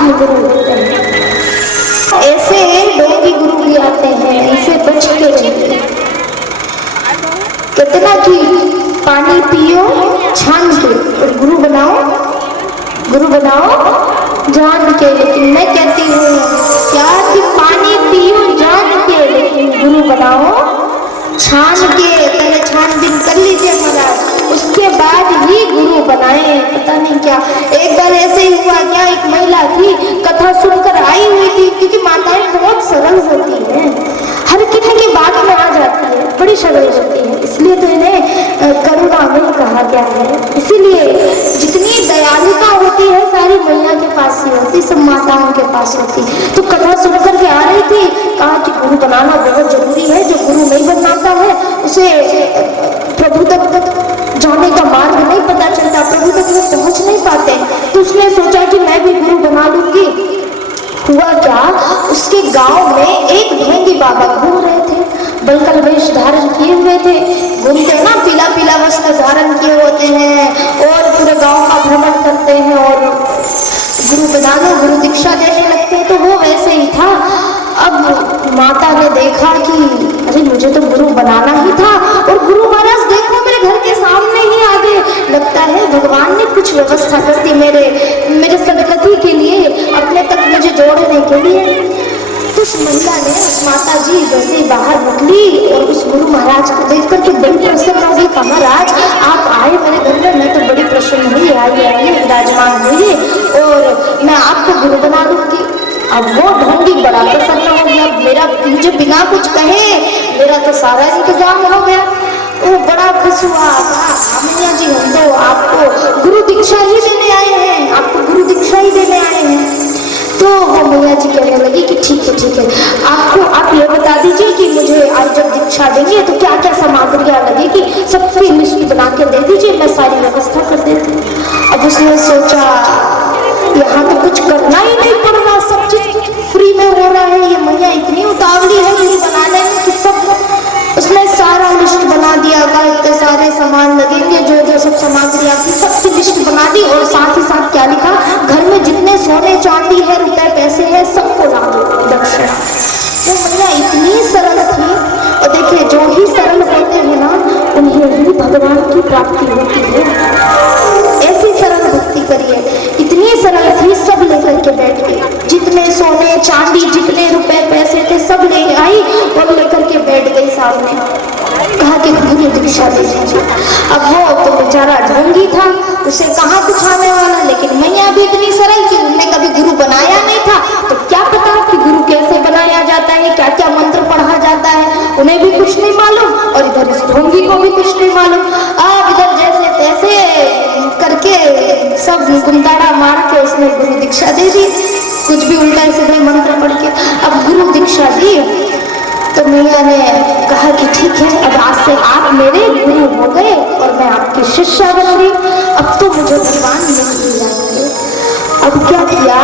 आत्मगुरु होते हैं। ऐसे ढोंगी गुरु भी आते हैं, इनसे बच के रहिए। कितना कि पानी पियो छान के और गुरु बनाओ जान के। लेकिन मैं कहती हूँ क्या कि पानी पियो जान के, लेकिन गुरु बनाओ छान के। पहले छानबीन कर लीजिए महाराज, उसके बाद ही गुरु बनाए। पता नहीं क्या एक बार ऐसे ही हुआ क्या, एक महिला थी कथा सुनकर आई हुई थी, क्योंकि माताएं बहुत सरल होती हैं, हर किसी की बात में आ जाती है, बड़ी सरल होती है, इसलिए तो इन्हें करुणामयी कहा गया है। इसीलिए जितनी दयालुता होती है सारी मैया के पास ही होती, सब माताओं के पास होती। तो कथा सुनकर के आ रही थी, कहा कि गुरु बनाना बहुत जरूरी है, जो गुरु नहीं बनाता है उसे प्रभु तक जाने का मार्ग नहीं पता चलता, प्रभु तक वो पहुंच नहीं पाते। तो उसने सोचा कि मैं भी गुरु बना लूंगी। हुआ क्या, उसके गांव में एक ढोंगी बाबा घूम रहे थे, बलकल वेश धारण किए हुए थे, घूमते हैं ना, पीला पीला वस्त्र धारण किए होते हैं और पूरे गांव का भ्रमण करते हैं और गुरु बनाने गुरु दीक्षा देने लगते हैं। तो वो वैसे ही था। अब माता ने देखा कि अरे मुझे तो गुरु बनाना ही था, और गुरु महाराज देखो मेरे घर के सामने ही आ गए, लगता है भगवान ने कुछ व्यवस्था कर दी मेरे सदगति के लिए, अपने तक मुझे जोड़ने के लिए। उस महिला ने, उस माता जी जैसे ही बाहर निकली और उस गुरु महाराज को देख करके बड़ी प्रसन्न हो गई। कहा महाराज आप आए मेरे घर में, मैं तो बड़ी प्रसन्न हुई, आइए विराजमान हुई और मैं आपको गुरु बना दूंगी। अब वो ढोंगी बड़ा प्रसन्न हो गया, मुझे बिना कुछ कहे मेरा तो सारा इंतजाम हो गया। वो बड़ा खुश हुआ, मैया जी हम तो आपको गुरु दीक्षा ही देने आए हैं, आपको गुरु दीक्षा ही देने आए हैं। तो वो मैया जी कहने लगी कि ठीक है, आप ये बता दीजिए कि मुझे आज जब दीक्षा देंगे तो क्या क्या सामग्रियाँ लगेगी, सबकी लिस्ट बना के दे दीजिए, मैं सारी व्यवस्था कर देती हूँ। अब उसने सोचा यहाँ तो कुछ करना ही नहीं पड़ रहा, सब चीज फ्री में हो रहा है, ये मैया इतनी उतावली है गुरु बनाने में कि सब। उसने सारा लिस्ट बना दिया, इतने सारे सामान लगेंगे, जो सब सामग्रियाँ थी सबकी लिस्ट बना दी, और साथ ही साथ क्या लिखा, घर में जितने सोने चांदी है, रुपए पैसे है, सबको ला दो दक्षिणा। तो मैया इतनी सरल थी, और देखिए जो ही सरल होते हैं ना उन्हें ही भगवान की प्राप्ति होती है। ऐसी सरल भक्ति करिए, इतनी सरल थी, सब लेकर के बैठ गई, जितने सोने चांदी जितने रुपए पैसे थे सब ले आई और लेकर के बैठ गई सामने। कहा कि गुरु दीक्षा दे दीजिए। अब वो तो बेचारा ढोंगी था, उसे कहाँ कुछ आने वाला, लेकिन मैया भी इतनी सरल कि उन्होंने कभी गुरु बनाया नहीं था, तो क्या पता कि गुरु कैसे बनाया जाता है, क्या क्या मंत्र पढ़ा जाता है, उन्हें भी कुछ नहीं मालूम और इधर इस ढोंगी को भी कुछ नहीं मालूम। अब इधर जैसे तैसे करके सब गुंदाड़ा मार के उसने गुरु दीक्षा दे दी, कुछ भी उल्टा सीधे मंत्र पढ़ के। अब गुरु दीक्षा दी तो मैया ने कहा कि ठीक है, अब आज से आप मेरे गुरु हो गए और मैं आपकी शिष्या बन गई, अब तो मुझे भगवान मिल ही जाएंगे। अब क्या किया,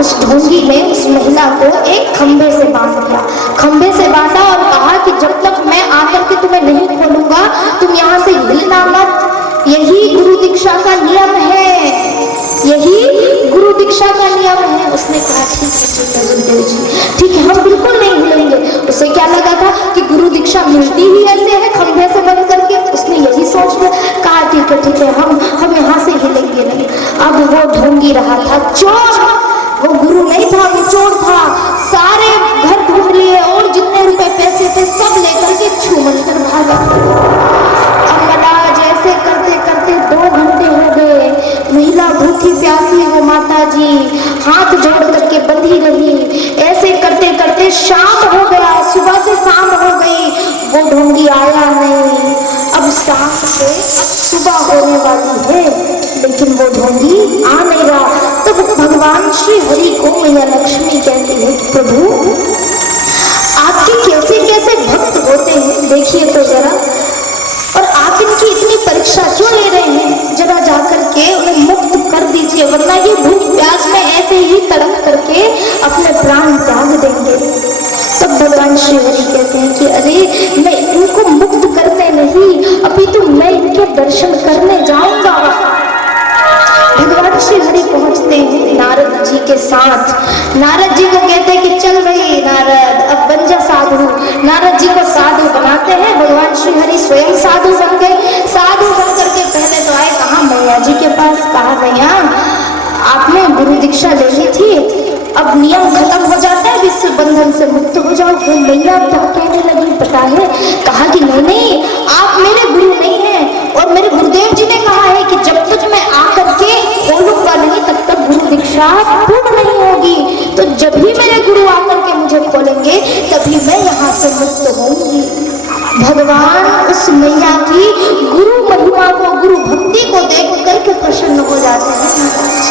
उस ढोंगी ने उस महिला को एक खंभे से बांध दिया, खंभे से बांधा और कहा कि जब तक मैं आकर के तुम्हें नहीं खोलूंगा तुम यहाँ से हिलना मत, यही गुरु दीक्षा का नियम है, यही गुरु दीक्षा का नियम है। उसने कहा ठीक है गुरुदेव जी, ठीक है, हम बिल्कुल नहीं हिलेंगे। उसे क्या लगा था कि गुरु दीक्षा मिलती ही ऐसे है खंभे से बंद करके, उसने यही सोच लिया। कहा ठीक है, हम यहाँ से हिलेंगे नहीं। अब वो ढोंगी रहा था चोर, वो गुरु नहीं था, वो चोर था। सारे घर ढूंढ लिए और जितने रुपए पैसे थे सब लेकर के छूमन कर भागा। अब महाराज ऐसे करते करते 2 घंटे हो गए, महिला भूखी प्यासी वो माता जी हाथ जोड़ करके बंधी रही। ऐसे करते करते शाम हो गया, सुबह से शाम हो गई, वो ढोंगी आया नहीं। अब शाम से अब सुबह होने वाली है, लेकिन वो ढोंगी आ नहीं रहा। तब तो भगवान श्री हरि को मैया लक्ष्मी कहती है प्रभु आपके कैसे कैसे भक्त होते हैं, देखिए तो जरा, और आप इनकी इतनी परीक्षा क्यों ले रहे हैं, जरा जाकर के उन्हें मुक्त कर दीजिए, वरना ये भूख प्यास में ऐसे ही तड़प करके अपने प्राण त्याग देंगे। तब भगवान श्री हरि कहते हैं कि अरे मैं इनको मुक्त करने नहीं, अभी तो मैं इनके दर्शन करने जाऊंगा। भगवान श्री हरि पहुंचते हैं नारद जी के साथ। नारद जी को कहते हैं कि चल भाई नारद, अब बन जा साधु। नारद जी को साधु बनाते हैं। भगवान श्री हरि स्वयं साधु बन गए। साधु बन करके पहले तो आए कहाँ मैया जी के पास। कहा मैया आपने गुरु दीक्षा ले ली थी, अब नियम खत्म हो जाता है, विश्व बंधन से मुक्त हो जाओ। वो मैया क्या कहने लगी पता है? कहा कि नहीं नहीं, आप मेरे गुरु नहीं हैं, और मेरे गुरुदेव जी ने कहा है कि जब तक मैं आकर के खोलूंगा नहीं तब तक गुरु दीक्षा पूर्ण नहीं होगी। तो जब भी मेरे गुरु आकर के मुझे खोलेंगे तभी मैं यहाँ से मुक्त होंगी। भगवान उस मैया की गुरु महिमा को, गुरु भक्ति को देख करके प्रसन्न हो जाते हैं।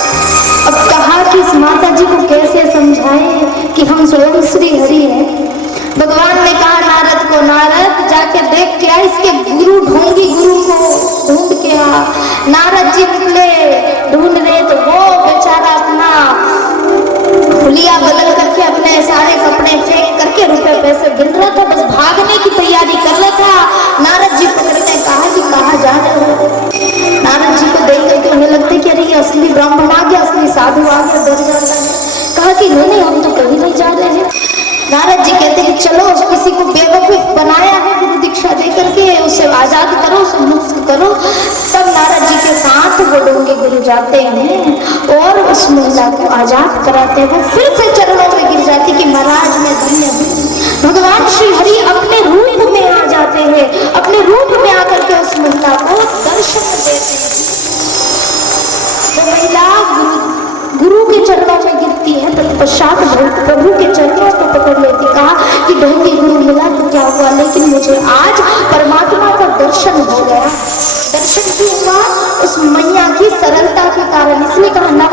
अब कहा कि इस माता जी को कैसे समझाएं कि हम स्वयं श्री हरि हैं। भगवान ने कहा नारद को, नारद जाके देख के आ, इसके गुरु ढूंढी, गुरु को ढूंढ के आ। नारद जी निकले ढूंढ रहे तो वो बेचारा अपना हुलिया बदल करके अपने सारे कपड़े फेंक करके रुपए पैसे गिन रहा था, बस भागने की तैयारी कर रहा था। नारद जी पकड़ते कहा कि कहाँ जा रहे हो? नारद जी को देख करके उन्हें लगता है कि अरे ये असली ब्राह्मण आ गया, असली साधु आ गया, डर जाता है। कहा कि नहीं नहीं हम तो कहीं नहीं जा रहे हैं। नारद जी कहते हैं कि चलो किसी को बेवकूफ बनाया है गुरु दीक्षा दे करके, उसे आजाद करो, उसे मुक्त करो। तब नारद जी के साथ वो डोंगे गुरु जाते हैं और उस महिला को आजाद कराते हैं। वो फिर से चरणों में गिर जाती कि महाराज मैं धन्य हूँ। भगवान श्री हरि अपने रूप में आ जाते हैं, अपने रूप में आकर के उस महिला को दर्शन देते हैं। वो महिला गुरु के चरणों में गिरती है, तत्पश्चात प्रभु के चरणों को पकड़ लेती। कहा कि ढोंगी गुरु मिला तो क्या हुआ, लेकिन मुझे आज परमात्मा का दर्शन हो गया। दर्शन भी हुआ उस मैया की सरलता के कारण। इसलिए कहा ना